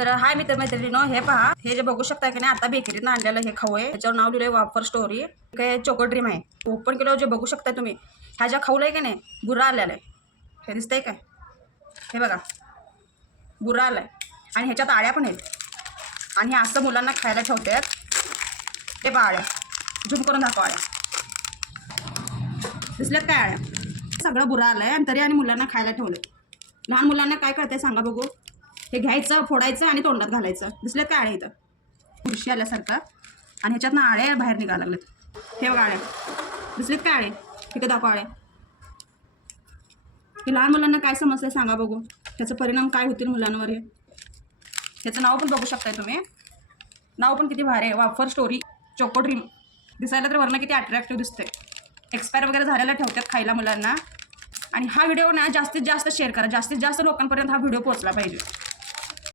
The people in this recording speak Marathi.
तर हाय मित्र मैत्रिणीनो, हे पहा, हे जे बघू शकता की नाही, आता बेकरीतनं आणलेलं हे खाऊ आहे. त्याच्यावर नाव लिहिलंय वापर स्टोरी. काय चोको ड्रीम आहे. ओपन केलं जे बघू शकता तुम्ही, ह्या ज्या खाऊला आहे की नाही, बुरा आलेला आहे. हे दिसतंय काय? हे बघा, बुरा आलाय आणि ह्याच्यात आळ्या पण आहेत आणि हे असं मुलांना खायला ठेवतात. हे पहा आळ्या, झूम करून दाखवा आळ्या. दिसल्यात काय आळ्या? सगळं बुरा आलंय आणि तरी आणि मुलांना खायला ठेवलं. लहान मुलांना काय करते सांगा बघू? हे घ्यायचं, फोडायचं आणि तोंडात घालायचं. दिसल्यात काय आळ्या? इथं खुर्शी आल्यासारखं आणि ह्याच्यातनं आळ्या बाहेर निघायला लागलेत. हे बघा आळ्या, दिसलेत काय आळे? तिथे दाखवा आळ्या. हे लहान मुलांना काय समजतंय सांगा बघू? त्याचा परिणाम काय होतील मुलांवर? हे ह्याचं नाव पण बघू शकताय तुम्ही. नाव पण किती भारी आहे, वापर स्टोरी चोको ड्रीम. दिसायला तर वरनं किती अट्रॅक्टिव्ह दिसतंय. एक्सपायर वगैरे झालेला ठेवतात खायला मुलांना. आणि हा व्हिडिओ ना जास्तीत जास्त शेअर करा, जास्तीत जास्त लोकांपर्यंत हा व्हिडिओ पोहोचला पाहिजे.